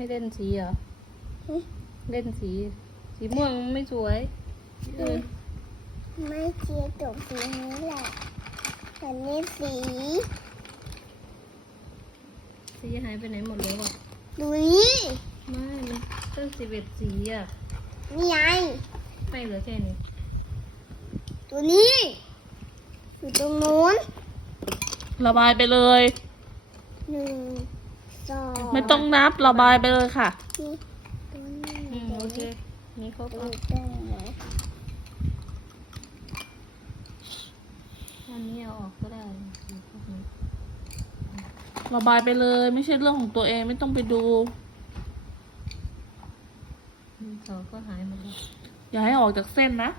ไม่เล่นสีเหรอหึเล่นสี สีม่วงไม่สวยเออไม่เชียร์จบสีนี้แหละอันนี้สี สีหายไปไหนหมดแล้วอะดูนี่ไม่มันตั้งสิบเอ็ดสีอะ นี่ไงไม่เหลือแค่นี้ ตัวนี้ อยู่ตรงนู้น ระบายไปเลยหนึ่ง สองไม่ต้องนับระบายไปเลยค่ะนี่ตัวนี้อืมโอเคมีครบตัวแล้วนี้ตรงไหนอันนี้เอาออกก็ได้สีพวกนี้ระบายไปเลย ไม่ใช่เรื่องของตัวเองไม่ต้องไปดูดินสอก็หายหมดแล้วอย่าให้ออกจากเส้นนะ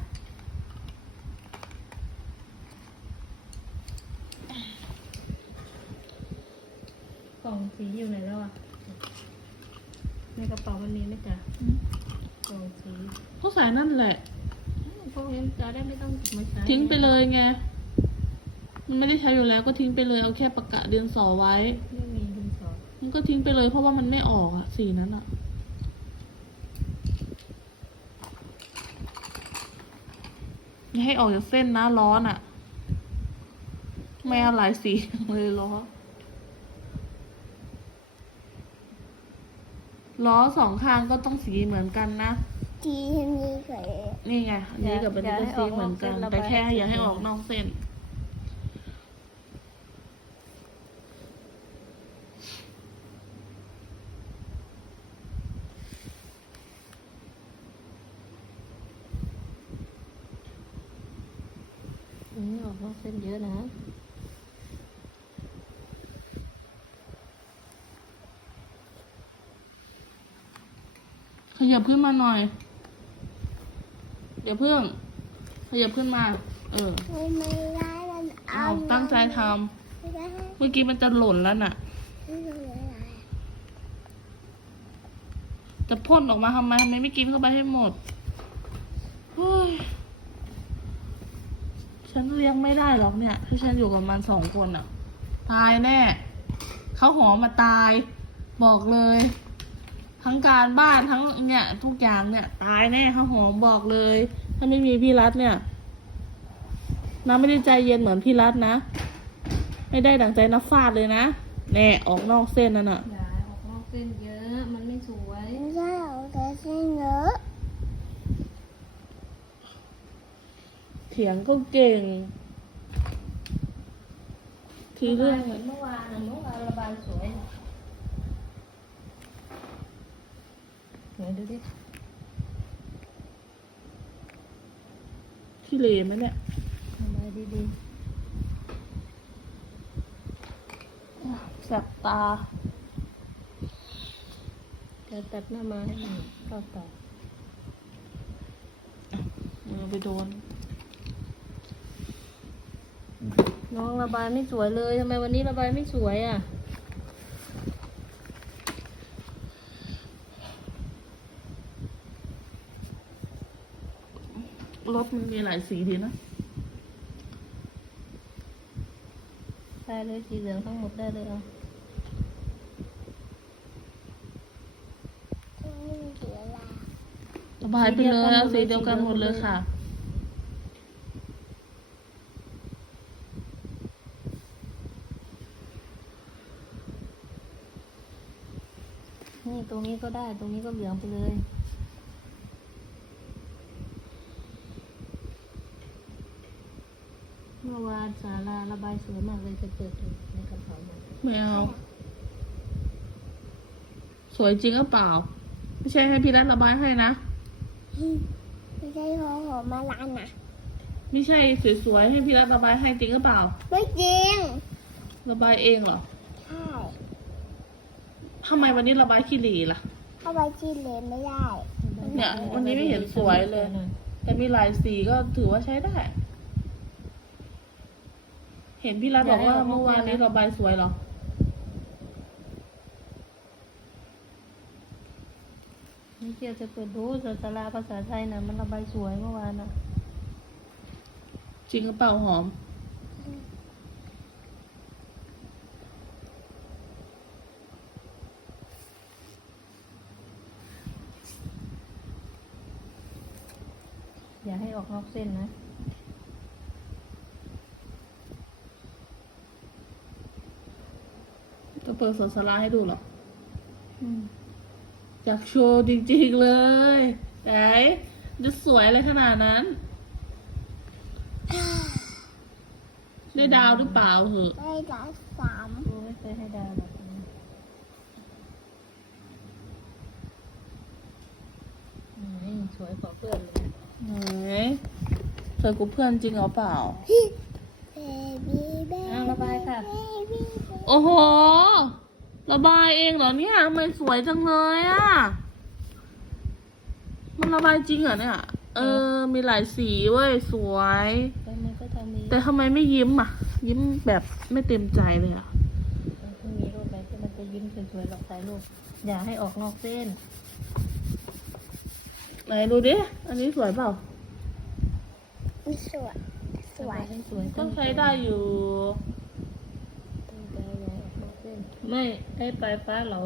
กล่องสีอยู่ไหนแล้วอะ ในกระเป๋ามันมีไหมจ๊ะกล่องสีก็ใส่นั่นแหละ พวกนี้จะได้ไม่ต้องเก็บมาใช้ทิ้งไปเลยไงมันไม่ได้ใช้อยู่แล้วก็ทิ้งไปเลยเอาแค่ปากกาเดือนสอไว้ ไม่มีดินสอมันก็ทิ้งไปเลยเพราะว่ามันไม่ออกอะสีนั้นอะอย่าให้ออกจากเส้นนะร้อนอะไม่เอาหลายสีเลยล้อ ล้อสองข้างก็ต้องสีเหมือนกันนะ ทีนี้ก็นี่ไงอันนี้กับอันนี้ก็สีเหมือนกัน แต่แค่อย่าให้ออกนอกเส้น อันนี้ออกนอกเส้นเยอะนะ ยับขึ้นมาหน่อย เดี๋ยวเพิ่งขยับขึ้นมา เออไม่ไม่ได้มันเอาตั้งใจทไม่ได้ำเมื่อกี้มันจะหล่นแล้วน่ะ ไม่ได้จะพ่นออกมาทำไมทำไมไม่กินเข้าไปให้หมดเฮ้ยฉันเลี้ยงไม่ได้หรอกเนี่ย ถ้าฉันอยู่กับมันสองคนอะตายแน่เขาหอมมาตาย บอกเลย ทั้งการบ้านทั้งเนี่ยทุกอย่างเนี่ย ตายแน่เขาหอมบอกเลย ถ้าไม่มีพี่รัฐเนี่ยน้าไม่ได้ใจเย็นเหมือนพี่รัฐนะ ไม่ได้ดังใจนับฟาดเลยนะแน่ออกนอกเส้นนั่นน่ะอย่าออกนอกเส้นเยอะ มันไม่สวยไม่ได้เอาแต่เส้นเยอะ เถียงก็เก่งทีเรื่องเหมือนเมื่อวานอะเมื่อวานระบายสวยไหน ดูดิที่เลไหมเนี่ยระบายดีแสบตาๆจะตัดหน้ามาให้มันเข้าตามือไปโดน น้องระบายไม่สวยเลยทำไมวันนี้ระบายไม่สวยอะ รถมันมีหลายสีดีนะได้เลยสีเหลืองทั้งหมดได้เลยเอาไม่มีเสียลาระบายไปเลยเอาสีเดียวกันหมดเลยค่ะ นี่ตรงนี้ก็ได้ ตรงนี้ก็เหลืองไปเลย เมื่อวานศาลาระบายสวยมากเลยจะเปิดดูในกระเป๋ามันไม่เอา สวยจริงหรือเปล่า ไม่ใช่ให้พี่รัฐระบายให้นะ ไม่ใช่หอหอมมาลานนะไม่ใช่สวยๆให้พี่รัฐระบายให้จริงหรือเปล่า ไม่จริงระบายเองเหรอใช่ทำไมวันนี้ระบายขี้หลีล่ะ เข้าไปที่เลนไม่ได้ เนี่ยวันนี้ไม่เห็นสวยเลย แต่มีหลายสีก็ถือว่าใช้ได้ เห็นพี่รัฐบอกว่าเมื่อวานนี้ระบายสวยหรอ นี่เกียวจะเปิดดูสาราภาษาไทยนะมันระบายสวยเมื่อวานนะจริงกระเป๋าหอม อย่าให้ออกนอกเส้นนะ จะเปิดสดสลาให้ดูเหรออืมอยากโชว์จริงๆเลยไหนจะสวยอะไรขนาดนั้น ได้ดาวหรือเปล่าเหอะได้ละสามดูไม่เคยให้ดาวหรอกอืมสวยกว่าเพื่อนเลยไหนเธอกูเพื่อนจริงหรือเปล่า เบบี้เบ อ้าวระบาย ค่ะบี้โอ้โห ระบายเองเหรอเนี่ยทำไมสวยจังเลยอะ มันระบายจริงเหรอเนี่ย เออ มีหลายสีเว้ย สวย แล้วมันก็ทำนี้แต่ทำไมไม่ยิ้มอะ ยิ้มแบบไม่เต็มใจเลยอะพรุ่งนี้รูปไหนที่มันจะยิ้มสวยๆหรอกถ่ายรูปอย่าให้ออกนอกเส้น ไหนดูดิ อันนี้สวยเปล่า สวย สวยให้สวยก็ใช้ได้อยู่ ตั้งใจอย่าให้ออกนอกเส้น ไม่ให้ไฟฟ้าเรา